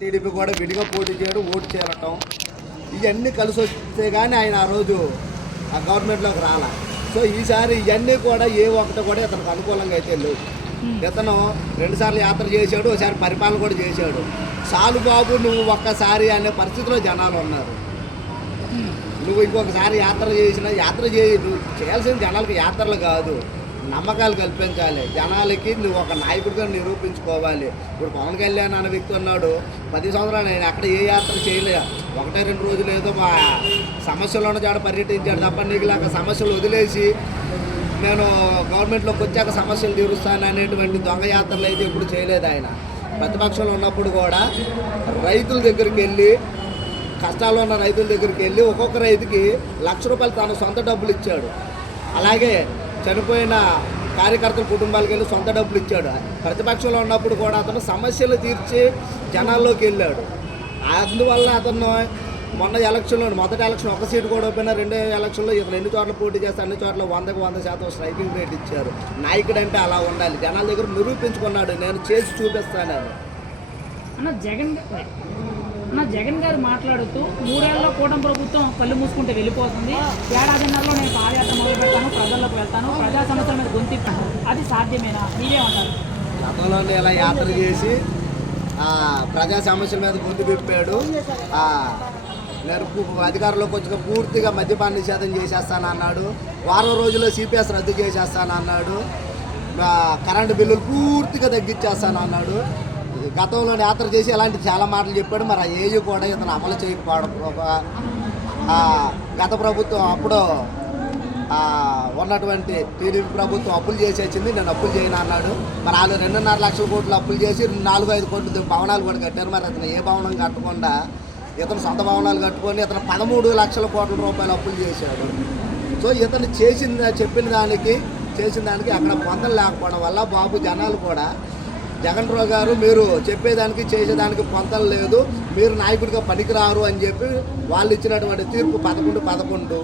TDP కూడా విడిగా పోటీ చేయడం, ఓటు చేరటం, ఇవన్నీ కలిసి వస్తే కానీ ఆయన ఆ రోజు ఆ గవర్నమెంట్లోకి రాలా. సో ఈసారి ఇవన్నీ కూడా ఏ ఒక్కటి కూడా ఇతనికి అనుకూలంగా అయితే లేవు. ఇతను 2 సార్లు యాత్ర చేశాడు, ఒకసారి పరిపాలన కూడా చేశాడు. చాలు బాబు నువ్వు ఒక్కసారి అనే పరిస్థితిలో జనాలు ఉన్నారు. నువ్వు ఇంకొకసారి యాత్ర నువ్వు చేయాల్సిన జనాలకి యాత్రలు కాదు, నమ్మకాలు కల్పించాలి. జనాలకి నువ్వు ఒక నాయకుడిగా నిరూపించుకోవాలి. ఇప్పుడు పవన్ కళ్యాణ్ అనే వ్యక్తి ఉన్నాడు, 10 సంవత్సరాలు నేను అక్కడ ఏ యాత్ర చేయలే, 1-2 రోజులు ఏదో మా సమస్యలను జాడ పర్యటించాడు తప్ప నీకులాగా సమస్యలు వదిలేసి నేను గవర్నమెంట్లోకి వచ్చాక సమస్యలు తీరుస్తాను అనేటువంటి దొంగ యాత్రలు అయితే ఎప్పుడు చేయలేదు ఆయన. ప్రతిపక్షంలో ఉన్నప్పుడు కూడా రైతుల దగ్గరికి వెళ్ళి, కష్టాల్లో ఉన్న రైతుల దగ్గరికి వెళ్ళి ఒక్కొక్క రైతుకి ₹1,00,000 తన సొంత డబ్బులు ఇచ్చాడు. అలాగే చనిపోయిన కార్యకర్తల కుటుంబాలకు వెళ్ళి సొంత డబ్బులు ఇచ్చాడు. ప్రతిపక్షంలో ఉన్నప్పుడు కూడా అతను సమస్యలు తీర్చి జనాల్లోకి వెళ్ళాడు. అందువల్ల అతను మొన్న ఎలక్షన్లో, మొదటి ఎలక్షన్ ఒక సీటు కూడా పోయినా, రెండో ఎలక్షన్లో ఇతను ఎన్ని చోట్ల పోటీ చేస్తే అన్ని చోట్ల 100% స్ట్రైకింగ్ రేట్ ఇచ్చారు. నాయకుడు అంటే అలా ఉండాలి, జనాల దగ్గర నిరూపించుకున్నాడు, నేను చేసి చూపిస్తానని. జగన్ గారు మాట్లాడుతూ 3 ఏళ్లలో కూటమి ప్రభుత్వం కళ్ళు మూసుకుంటే వెళ్ళిపోతుంది, ఏడాదిన్నరలో నేను పాదయాత్ర మొదలు పెడతాను, ప్రజల్లోకి వెళ్తాను, ప్రజా సమస్యల మీద గొంతిస్తాను, అది సాధ్యమేనా? మీరేమంటారు? గతంలోనే ఇలా యాత్ర చేసి ప్రజా సమస్యల మీద గొంతు విప్పాడు. నేను అధికారంలోకి వచ్చి పూర్తిగా మద్యపాన నిషేధం చేసేస్తానన్నాడు. వారం రోజుల్లో సిపిఎస్ రద్దు చేసేస్తానన్నాడు. కరెంటు బిల్లులు పూర్తిగా తగ్గించేస్తానన్నాడు. గతంలో యాత్ర చేసి అలాంటి చాలా మాటలు చెప్పాడు. మరి ఆ ఏజ్ కూడా ఇతను అమలు చేయకపోవడం. గత ప్రభుత్వం అప్పుడు ఉన్నటువంటి టీడీపీ ప్రభుత్వం అప్పులు చేసేసింది, నేను అప్పులు చేయను అన్నాడు. మరి వాళ్ళు 2.5 లక్షల కోట్లు అప్పులు చేసి 4-5 కోట్లు భవనాలు కూడా కట్టారు. మరి అతను ఏ భవనం కట్టకుండా ఇతను సొంత భవనాలు కట్టుకొని ఇతను 13 లక్షల కోట్ల రూపాయలు అప్పులు చేశాడు. సో ఇతను చెప్పిన దానికి అక్కడ పొందలు లేకపోవడం వల్ల బాబు జనాలు కూడా జగన్ రావు గారు మీరు చెప్పేదానికి చేసేదానికి పొంతలు లేదు, మీరు నాయకుడిగా పనికిరారు అని చెప్పి వాళ్ళు ఇచ్చినటువంటి తీర్పు 11-11.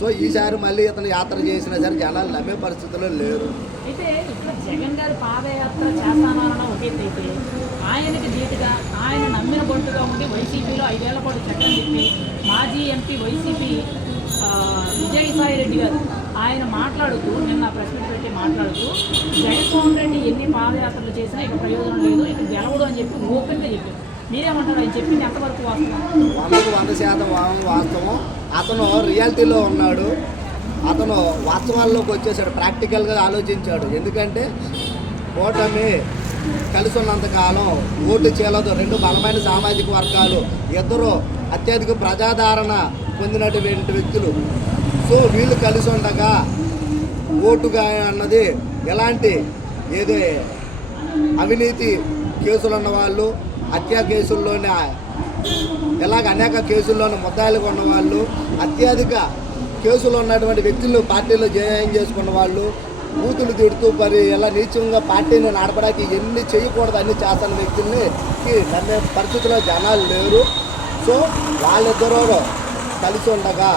సో ఈసారి మళ్ళీ ఇతను యాత్ర చేసినా సరే జనాలు నమ్మే పరిస్థితుల్లో లేరు. అయితే ఇక్కడ జగన్ గారు పాదయాత్ర చేస్తానన్న ఒకేదైతే ఆయనకి ధీటుగా ఆయన నమ్మిన బొట్టుగా ఉండి వైసీపీలో 5 ఏళ్ల పాటు చట్టం చెప్పి మాజీ ఎంపీ వైసీపీ విజయసాయి రెడ్డి గారు ఆయన మాట్లాడుతూ, నిన్న ప్రెస్ మీట్ పెట్టి మాట్లాడుతూ, జగన్మోహన్ రెడ్డి ఎన్ని పాదయాత్రలు చేసినా ఇక ప్రయోజనం లేదు, ఇక గెలవడు అని చెప్పి ఓపెన్గా చెప్పారు. మీరేమంటారు? ఆయన చెప్పింది ఎంతవరకు వాస్తవం? 100% వాస్తవం. అతను రియాలిటీలో ఉన్నాడు, అతను వాస్తవాల్లోకి వచ్చేసాడు, ప్రాక్టికల్గా ఆలోచించాడు. ఎందుకంటే కూటమి కలిసి ఉన్నంతకాలం ఓటు చేయలేదు. 2 బలమైన సామాజిక వర్గాలు, 2 అత్యధిక ప్రజాదరణ పొందినటువంటి వ్యక్తులు. సో వీళ్ళు కలిసి ఉండగా ఓటుగా అన్నది ఎలాంటి ఏదో అవినీతి కేసులు ఉన్న వాళ్ళు, హత్యా కేసుల్లోనే ఎలాగ అనేక కేసుల్లోని ముద్దాయిలుగా ఉన్నవాళ్ళు, అత్యధిక కేసులు ఉన్నటువంటి వ్యక్తులు పార్టీలో జాయిన్ చేసుకున్న వాళ్ళు, బూతులు తిడుతూ మరి ఎలా నీచంగా పార్టీని నడపడానికి ఎన్ని చేయకూడదు అన్ని చేస్తున్న వ్యక్తుల్ని నమ్మే పరిస్థితిలో జనాలు లేరు. సో వాళ్ళిద్దరూ కలిసి ఉండగా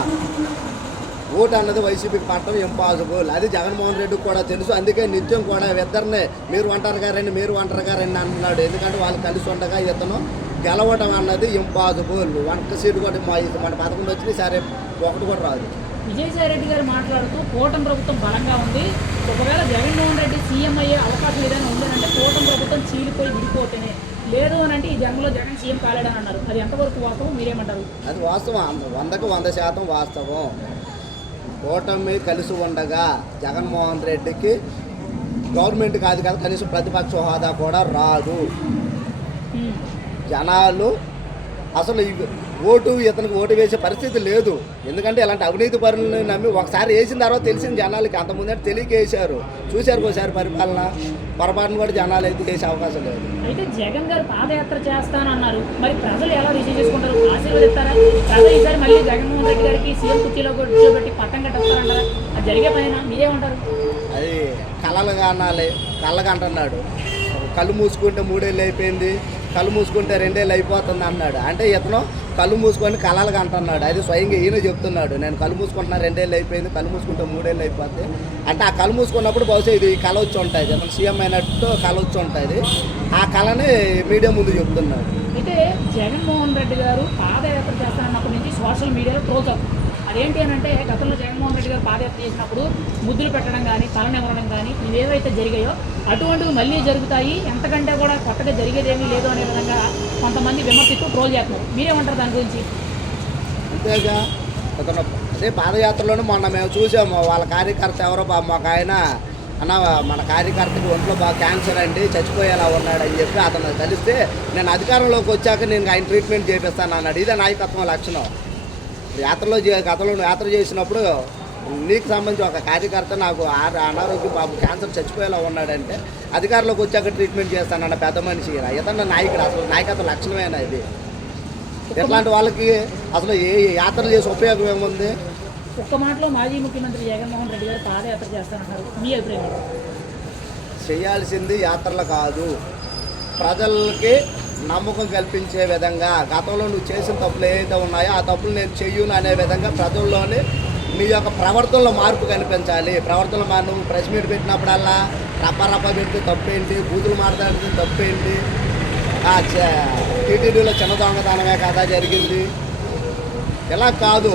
ఓటు అన్నది వైసీపీకి పట్టడం ఇంపాసిబుల్. అది జగన్మోహన్ రెడ్డికి కూడా తెలుసు. అందుకే నిత్యం కూడా ఇద్దరిని మీరు ఒంటరి గారని అన్నాడు. ఎందుకంటే వాళ్ళు కలిసి ఉండగా ఇతను గెలవడం అన్నది ఇంపాసిబుల్. 1 సీటు కూడా మన 11 వచ్చినాయి, సరే 1 కూడా రాదు. విజయసాయి రెడ్డి గారు మాట్లాడుతూ కూటమి ప్రభుత్వం బలంగా ఉంది, ఒకవేళ జగన్మోహన్ రెడ్డి సీఎం అయ్యే అవకాశం ఏదైనా ఉందంటే కూటమి ప్రభుత్వం చీలిపోయి విడిపోతేనే, లేదు అని అంటే ఈ జన్మలో జగన్ సీఎం కాలేడని అన్నారు. అది ఎంతవరకు వాస్తవం? మీరేమంటారు? అది వాస్తవం, 100% వాస్తవం. కూటమి కలిసి ఉండగా జగన్మోహన్ రెడ్డికి గవర్నమెంట్ కాదు కదా, కనీసం ప్రతిపక్ష హోదా కూడా రాదు. జనాలు అసలు ఇతనికి ఓటు వేసే పరిస్థితి లేదు. ఎందుకంటే ఇలాంటి అవినీతి పరులను నమ్మి ఒకసారి వేసిన తర్వాత తెలిసింది జనాలకి. అంతకుముందే తెలియక వేశారు, చూశారు ఒకసారి పరిపాలన, పొరపాటును కూడా జనాలు అయితే వేసే అవకాశం లేదు. అయితే జగన్ గారు పాదయాత్ర చేస్తానన్నారు, మరి ప్రజలు ఎలా రిసీవ్ చేసుకుంటారు? ఆశీర్వదిస్తారా? ప్రజలు ఈసారి మళ్ళీ జగన్మోహన్ రెడ్డి గారికి సీఎం కుర్చీలో కూర్చోబెట్టి పట్టం కట్టేస్తారంటారా? అది జరిగే పైన మీరేమంటారు? అది కళలుగా అనాలి, కళ్ళగా అంటున్నాడు. కళ్ళు మూసుకుంటే 3 ఏళ్ళు అయిపోయింది, కళ్ళు మూసుకుంటే 2 ఏళ్ళు అయిపోతుంది అన్నాడు. అంటే ఇతను కళ్ళు మూసుకొని కళలుగా అంటున్నాడు. అది స్వయంగా ఈయన చెప్తున్నాడు. నేను కళ్ళు మూసుకుంటున్నా 2 ఏళ్ళు అయిపోయింది, కళ్ళు మూసుకుంటే 3 ఏళ్ళు అయిపోద్ది అంటే ఆ కళ్ళు మూసుకున్నప్పుడు బహుశా ఇది కళ వచ్చి ఉంటుంది, అతను సీఎం అయినట్టు కళ వచ్చి ఉంటుంది. ఆ కళని మీడియా ముందు చెప్తున్నాడు. అయితే జగన్మోహన్ రెడ్డి గారు పాదయాత్ర చేస్తానన్నప్పటి నుంచి సోషల్ మీడియాలో ట్రోల్స్ అవుతుంది. అదేంటి అని అంటే గతంలో జగన్మోహన్ రెడ్డి గారు పాదయాత్ర చేసినప్పుడు ముద్దులు పెట్టడం కానీ తలనివ్వడం కానీ ఇవేవైతే జరిగాయో అటువంటివి మళ్ళీ జరుగుతాయి, ఎంతకంటే కూడా కొత్తగా జరిగేదేమీ లేదు అనే విధంగా కొంతమంది విమర్శిస్తూ ట్రోల్ చేస్తున్నారు. మీరేమంటారు దాని గురించి? అంతేగా అతను అదే పాదయాత్రలోనే మొన్న మేము చూసాము. వాళ్ళ కార్యకర్త ఎవరో మాకు ఆయన అన్న మన కార్యకర్తకి ఒంట్లో బాగా క్యాన్సర్ అండి, చచ్చిపోయేలా ఉన్నాడు అని చెప్పి అతను కలిస్తే నేను అధికారంలోకి వచ్చాక నేను ఆయన ట్రీట్మెంట్ చేపిస్తాను అన్నాడు. ఇదే నాయకత్వం లక్షణం. గతంలో యాత్ర చేసినప్పుడు నీకు సంబంధించి ఒక కార్యకర్త నాకు అనారోగ్యం బాబు క్యాన్సర్ చచ్చిపోయేలా ఉన్నాడంటే అధికారంలోకి వచ్చాక ట్రీట్మెంట్ చేస్తానన్న పెద్ద మనిషి ఇతను నాయకుడు. అసలు నాయకత్వ లక్షణమేనా ఇది? ఎట్లాంటి వాళ్ళకి అసలు ఏ యాత్రలు చేసి ఉపయోగం ఏముంది? ఒక్క మాటలో మాజీ ముఖ్యమంత్రి జగన్మోహన్ రెడ్డి గారు పాదయాత్ర చేస్తానంటారు, మీ అభిప్రాయం ఏంటి? చేయాల్సింది యాత్రలు కాదు, ప్రజలకి నమ్మకం కల్పించే విధంగా గతంలో నువ్వు చేసిన తప్పులు ఏవైతే ఉన్నాయో ఆ తప్పులు నేను చెయ్యను అనే విధంగా ప్రజల్లోని నీ యొక్క ప్రవర్తనలో మార్పు కనిపించాలి. ప్రవర్తనలో నువ్వు ప్రెస్ మీట్ పెట్టినప్పుడల్లా రప్ప పెడితే తప్పేంటి, బూతులు మాట్లాడితే తప్పేంటి, టీటీడీలో చిన్న దొంగతనమే కదా జరిగింది, ఇలా కాదు.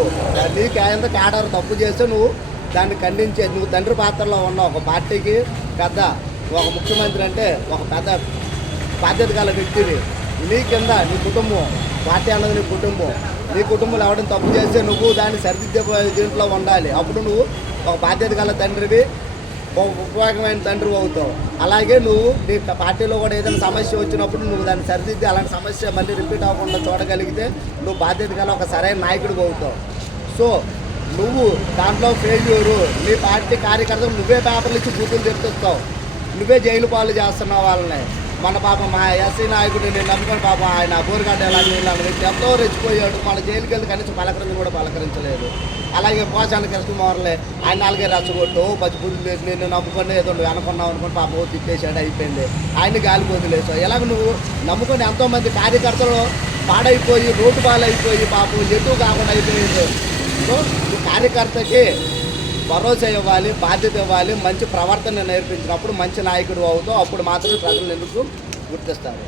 నీకు ఎంత కేడర్ తప్పు చేస్తే నువ్వు దాన్ని ఖండించే, నువ్వు తండ్రి పాత్రలో ఉన్న ఒక పార్టీకి పెద్ద ఒక ముఖ్యమంత్రి అంటే ఒక పెద్ద బాధ్యత గల వ్యక్తివి. నీ కింద నీ కుటుంబం, పార్టీ అన్నది నీ కుటుంబం, నీ కుటుంబంలో ఎవరైనా తప్పు చేస్తే నువ్వు దాన్ని సరిదిద్దే దీంట్లో ఉండాలి. అప్పుడు నువ్వు ఒక బాధ్యత గల తండ్రివి, ఒక ఉపయోగమైన తండ్రి అవుతావు. అలాగే నువ్వు నీ పార్టీలో కూడా ఏదైనా సమస్య వచ్చినప్పుడు నువ్వు దాన్ని సరిదిద్ది అలాంటి సమస్య మళ్ళీ రిపీట్ అవ్వకుండా చూడగలిగితే నువ్వు బాధ్యత గల ఒక సరైన నాయకుడికి అవుతావు. సో నువ్వు దాంట్లో ఫెయిల్యూరు, నీ పార్టీ కార్యకర్తలు నువ్వే పేపర్లు ఇచ్చి బూతులు తెప్పిస్తావు, నువ్వే జైలు పాలు చేస్తున్నావు వాళ్ళని. మన పాపం మా ఎస్సీ నాయకుడిని నేను నమ్ముకొని పాపం ఆయన బోరుగడ్డ ఎలా చేయాలని వ్యక్తి ఎంతో రెచ్చిపోయాడు. మన జైలుకి వెళ్ళి కనీసం కూడా పలకరించలేదు. అలాగే పోషాణ కృష్ణమోహన్లే ఆయన 4 రెచ్చగొట్టు పచ్చిపుల్లు లేదు, నేను నమ్ముకొని ఏదో నువ్వు అనుకున్నావు అనుకుని పాపం తిప్పేసాడు, అయిపోయింది. ఆయన గాలి వదిలేసావు. ఎలాగ నువ్వు నమ్ముకొని ఎంతోమంది కార్యకర్తలు పాడైపోయి రోడ్డు పాలైపోయి పాపం ఎటు కాకుండా అయిపోయింది. సో నువ్వు కార్యకర్తకి భరోసా ఇవ్వాలి, బాధ్యత ఇవ్వాలి, మంచి ప్రవర్తన నేర్పించినప్పుడు మంచి నాయకుడు అవుతావు. అప్పుడు మాత్రమే ప్రజలు ఎందుకు గుర్తిస్తారు.